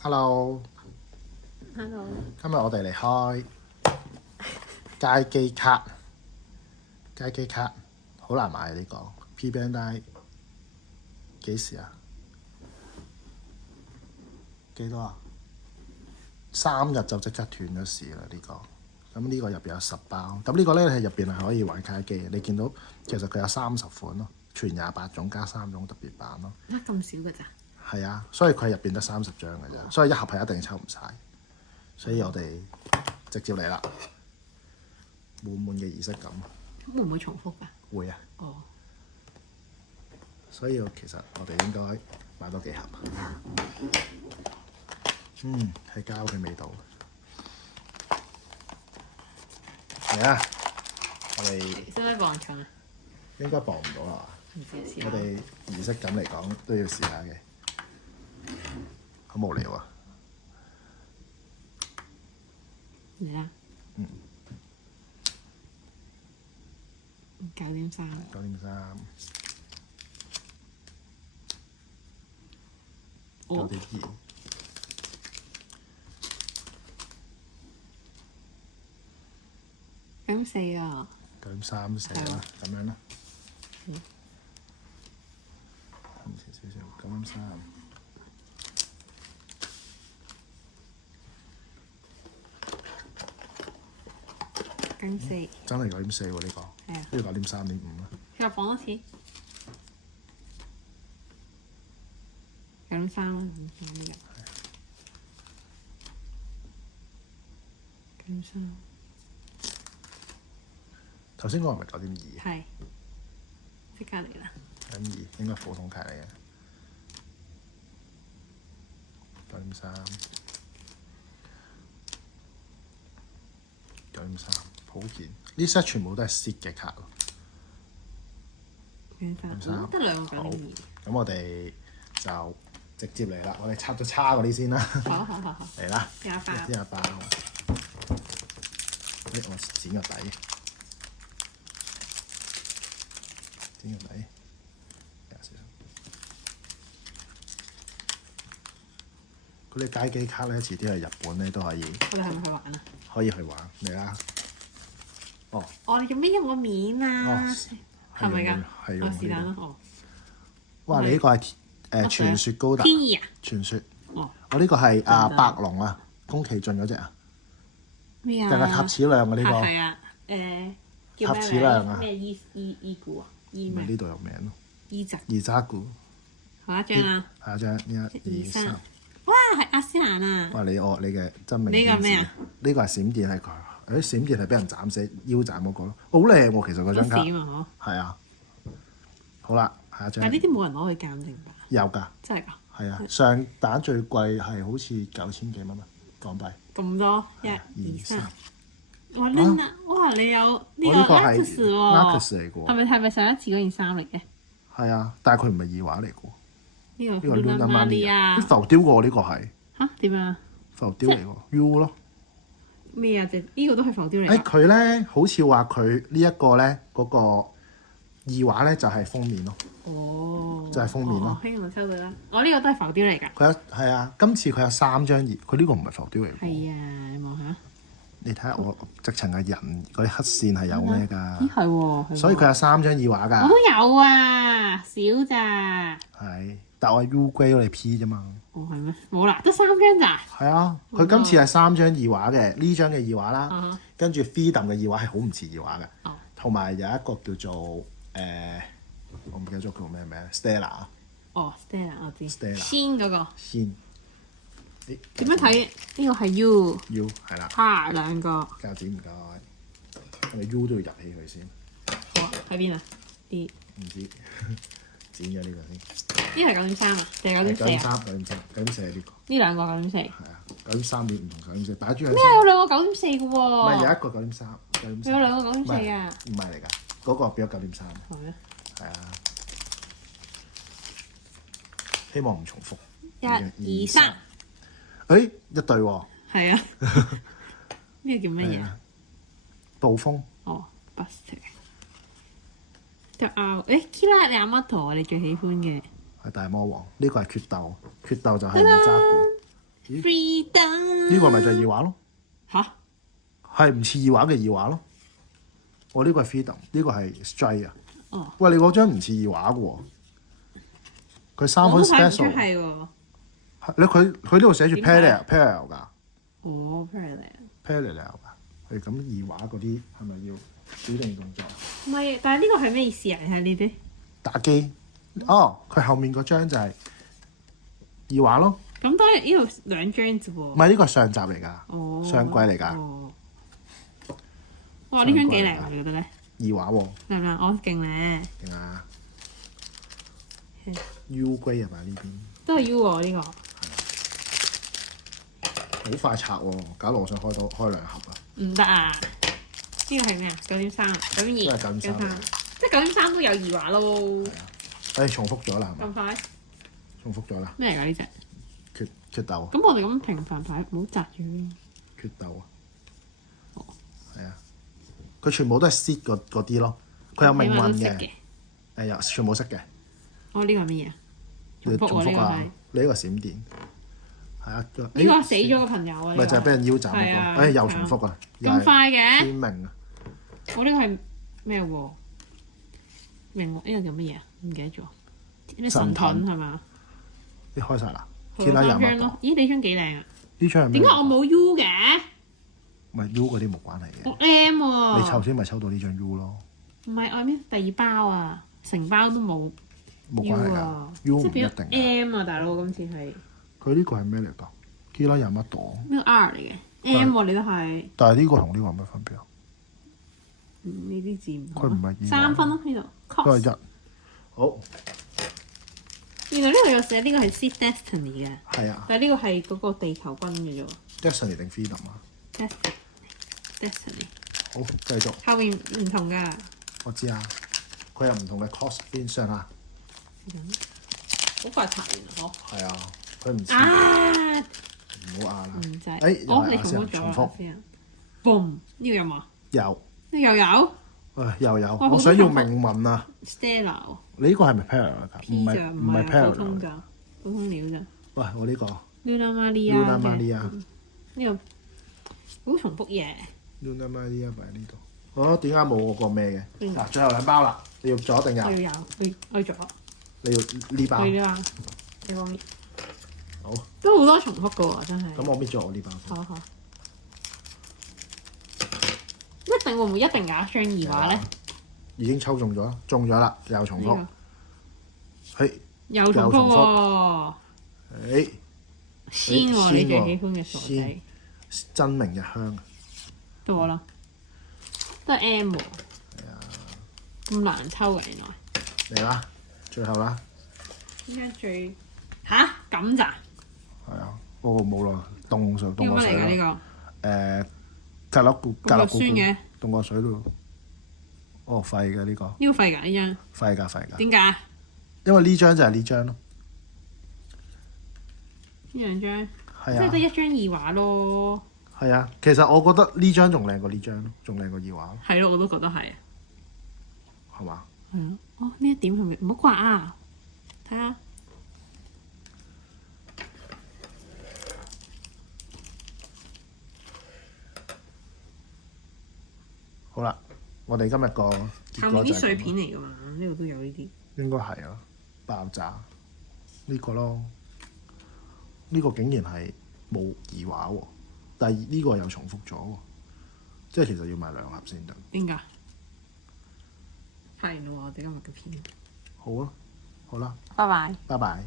Hello， Hello，今日我哋嚟開街機卡，街機卡好難買呢個 P Bandai 幾時啊？幾多啊？3日就即刻斷咗市啦呢個。咁呢個入邊有10包，咁呢個咧係入邊係可以玩街機嘅。你見到其實佢有30款咯，全28種加3種特別版咯。咁少㗎咋？係啊，所以佢入邊得30張嘅啫，所以一盒係一定抽唔晒。所以我哋直接嚟啦，滿滿嘅儀式感。會唔會重複㗎？會啊。哦。所以其實我哋應該買多幾盒。係膠嘅味道。嚟啊！我哋識唔識磅重啊？應該磅唔到啦。唔知試下。我哋儀式感嚟講都要試下嘅。好無聊啊！嚟啦。9.3。9.3。9.2。9.4啊。9.34啦，咁樣啦。前少少9.3。9.4。真係9.4喎呢個。係啊。呢個9.3.5啦。又放多次。9.3啦，9.3呢個。9.3。頭先嗰個係咪9.2？係。即刻嚟啦。9.2應該普通卡嚟嘅。9.3。9.3普件，呢 set 全部都係 set 嘅卡咯。9.3。得兩個9.2。咁我哋就直接嚟啦，我哋拆咗叉嗰啲先啦。好。嚟啦。廿包。廿包。我剪個底。剪個底。嗰啲街機卡咧，遲啲去日本咧都可以。我哋係咪去玩啊？可以去玩，嚟啦！哦。我哋做咩用個面啊？係咪㗎？係用是但啦。哦。哇！你呢個係傳說高達。天意啊！傳說。哦。我呢個係白龍啊，宮崎駿嗰隻啊。咩啊？定係塔矢亮啊？呢個。係啊。叫塔矢亮啊。咩伊古啊？伊咪呢度有名咯。伊澤。伊扎古。下一張啊！下一張1、2、3。哇！係阿斯蘭啊！哇！你嘅真名。呢個咩啊？呢個係閃電係佢。閃電係俾人斬死腰斬嗰個咯，好靚喎！其實嗰張卡。好閃啊！係啊。好啦，下一張。但呢啲冇人攞去鑑定吧？有㗎。真係㗎？係啊，上彈最貴係好似9000幾蚊啊，港幣。咁多？1、2、3。哇！你有呢個 Max 喎 ？Max 嚟㗎喎。係咪上一次嗰件衫嚟嘅？係啊，但係佢唔係異畫嚟㗎喎。呢個 Luna Maria。浮雕喎，呢個係。嚇？點啊？浮雕嚟喎 U 咯。咩啊？呢個都係浮雕嚟㗎。佢咧好似話佢呢一個咧嗰個異畫咧就係封面咯。哦。就係封面咯。希望收到啦。我呢個都係浮雕嚟㗎。係啊，今次佢有3張佢呢個唔係浮雕嚟㗎。係啊，你望下。你睇下我直情嘅人嗰啲黑線係有咩㗎？咦係喎。所以佢有3張異畫㗎。我都有啊，少咋。係，但我係 U 龜咯，你 P 啫嘛。哦係咩？冇啦，得3張咋？係啊，佢今次係3張異畫嘅，呢張嘅異畫啦，跟住 Freedom 嘅異畫係好唔似異畫嘅，同埋有一個叫做我唔記得咗叫咩名 ，Stella。哦 ，Stella 我知。Stella。先嗰個。先。點樣睇？呢個係 U。U 係啦。嚇兩個。膠紙唔該，我哋 U 都要入起佢先。好啊，喺邊啊？啲。唔知。剪咗呢個先。呢個係9.3啊，定係9.4啊？9.3係呢個。呢兩個9.4。係啊，9.3唔同9.4，擺住喺。咩有兩個9.4嘅喎？唔係有一個9.3，有兩個9.4啊？唔係嚟㗎，嗰個變咗9.3。係咩？係啊。希望唔重複。1、2、3。誒，一對喎。係啊。呢個叫乜嘢？暴風。哦 ，Buster。就Kira Yamato 你最喜歡嘅。係大魔王，呢個係決鬥，決鬥就係烏渣古。Freedom 呢個咪就係耳環咯，吓？係唔似耳環嘅耳環咯。我呢個係 Freedom，呢個係 Strike 啊。哦，喂，你嗰張唔似耳環嘅喎，佢3款我都睇唔出 special。係喎。佢呢度寫住點解 parallel 㗎哦，parallel。 ，parallel 㗎。係咁耳環嗰啲係咪要指定動作？唔係，但係呢個係咩意思啊？你睇呢啲。打機哦，佢後面嗰張就係耳環咯。咁當然呢度2張啫喎。唔係呢個係上集嚟㗎，哦，上季嚟㗎。哦。哇！呢張幾靚啊？你覺得咧？耳環喎，靚唔靚？我勁咧。定啊 U 龜係咪呢邊？都係 U 喎呢個。好快拆喎，搞到我想開2盒啊！唔得啊！呢個係咩啊？9.3、9.2、都係9.3 即係9.3都有耳環咯。重複咗啦，係嘛？咁快？重複咗啦，咩嚟㗎呢隻？決鬥，咁我哋咁平凡牌，唔好擲住。決鬥啊！係啊，佢全部都係 set 嗰啲咯，佢有命運嘅，有全部識嘅。哦，呢個係咩啊？重複啊！呢你呢個閃電係啊，個死咗個朋友啊！咪就係俾人腰斬係啊嗰個，又重複啊！咁快嘅？天命啊！我呢個係咩喎？明呢個叫乜嘢啊？唔記得咗。咩神盾係嘛？你開晒啦！好見啦有乜3張咯？咦，呢張幾靚啊？呢張係咩？點解我冇 U 嘅？唔係 U 嗰啲冇關係我嘅， M 喎。你頭先咪抽到呢張 U 咯，唔係我咩第2包啊？成包都冇冇 U 關係㗎啊，U 唔即係變一定㗎。咗 M 啊，大佬今次係佢呢個係咩嚟㗎？見啦有乜朵？呢個 R 嚟嘅 M 喎，你都係但係呢個同呢個有咩分別啊？呢啲字唔同佢唔係3分咯呢度。都係1。好，原來呢度有寫呢個係 Seed Destiny 嘅，係啊但係呢個係嗰個地球軍嘅啫喎。 ，Destiny 定 Freedom 啊？ Destiny 好，繼續。後面唔同㗎。我知啊，佢有唔同嘅 cost 邊上啊。好快拆完啦，嗬！係啊，佢唔似，啊，唔好壓啦。唔制。又係你重複咗重複啦先。Boom！呢個有冇啊？有，呢個又有又有。好我想要重複命運啊！ Stella 你呢個係咪 parallel 㗎？ P 唔係咋，唔係普 parallel 通㗎。㗎，普通料咋。喂，我呢個 Luna Maria Luna 嘅 Maria 呢個好重複嘢。 Luna Maria 咪喺呢度。哦，點解冇我個咩嘅？邊個嗱，最後2包啦，你要左定右？我要有，我要咗，你要呢包我。要啊！你講好，都好多重複㗎喎，真係。咁我搣咗我呢包先。好。一定會唔會一定有一張耳環咧？已經抽中咗，中咗啦，又重複。係，又重複喎。誒，鮮喎，你最喜歡嘅傻鮮仔。真明日香。到我啦，都係 M 喎。咁難抽嘅原來。嚟啦，最後啦。呢張最吓咁咋？係啊，冇啦，凍水凍過水呢啦。個格粒固咁酸嘅，凍過水咯。哦，廢嘅呢個。呢個廢㗎呢張。廢㗎。點解？因為呢張就係呢張咯。呢兩張，係啊即係得一張耳環咯。係啊，其實我覺得呢張仲靚過呢張咯，仲靚過耳環，係咯，我都覺得係。係嘛？係啊，哦呢一點係咪唔好刮啊？睇下。好啦，我哋今日個結後面啲碎果就係咁片嚟㗎嘛，呢度都有呢啲。應該係啊，爆炸呢個咯，呢個竟然係冇耳環喎，但係呢個又重複咗喎，即係其實要買2盒先得。邊個？拍完啦喎，我哋今日嘅片。好啊，好啦，拜拜。拜拜。